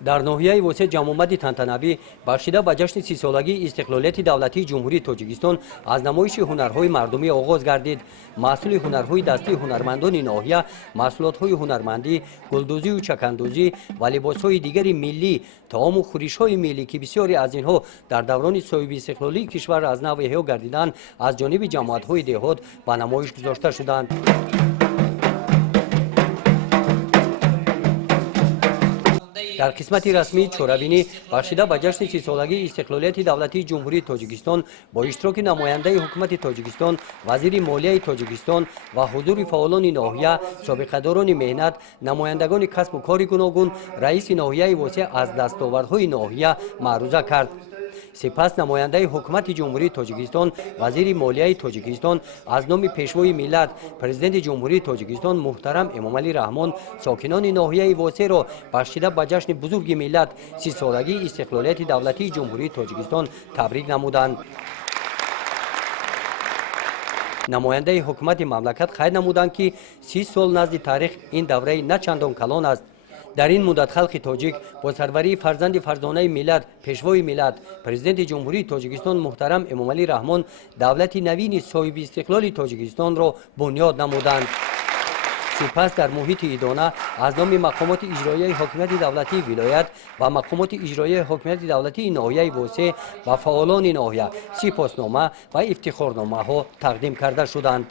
дар ноҳияи восеъ ҷамъомади тантанавӣ бахшида ба ҷашни 30-солагии истиқлолияти давлатии ҷумҳурии Тоҷикистон аз намоиши ҳунарҳои мардумӣ оғоз гардид. маҳсули ҳунарҳои дастии ҳунармандони ноҳия, маҳсулотҳои ҳунармандӣ, гулдӯзию чакандӯзӣ ва либосҳои дигари миллӣ, таому хӯришҳои миллӣ ки бисёре аз инҳо дар даврони соҳиби истиқлолии кишвар аз нав эҳё гардиданд, аз ҷониби ҷамоатҳои деҳот ба намоиш гузошта шуданд. дар қисмати расмии чорабинӣ бахшида ба ҷашни 30-солагии истиқлолияти давлатии ҷумҳурии Тоҷикистон бо иштироки намояндаи ҳукумати Тоҷикистон, вазири молияи Тоҷикистон ва ҳузури фаъолони ноҳия, собиқадорони меҳнат, намояндагони касбу кори гуногун, раиси ноҳияи восеъ аз дастовардҳои ноҳия маъруза кард. сипас намояндаи ҳукумати ҷумҳурии Тоҷикистон, вазири молияи Тоҷикистон аз номи пешвои миллат, президенти ҷумҳурии Тоҷикистон муҳтарам Эмомалӣ Раҳмон сокинони ноҳияи восеъро бахшида ба ҷашни бузурги миллат 30-солагии истиқлолияти давлатии ҷумҳурии Тоҷикистон табрик намуданд. намояндаи ҳукумати мамлакат қайд намуданд ки 30 сол назди таърих ин давраи на чандон калон аст. дар ин муддат халқи тоҷик бо сарварии фарзанди фарзонаи миллат, пешвои миллат, президенти ҷумҳурии Тоҷикистон муҳтарам Эмомалӣ Раҳмон давлати навини соҳиби истиқлоли Тоҷикистонро бунёд намуданд. сипас дар муҳити идона аз номи мақомоти иҷроияи ҳокимияти давлатии вилоят ва мақомоти иҷроияи ҳокимияти давлатии ноҳияи восеъ ва фаъолони ноҳия сипоснома ва ифтихорномаҳо тақдим карда шуданд.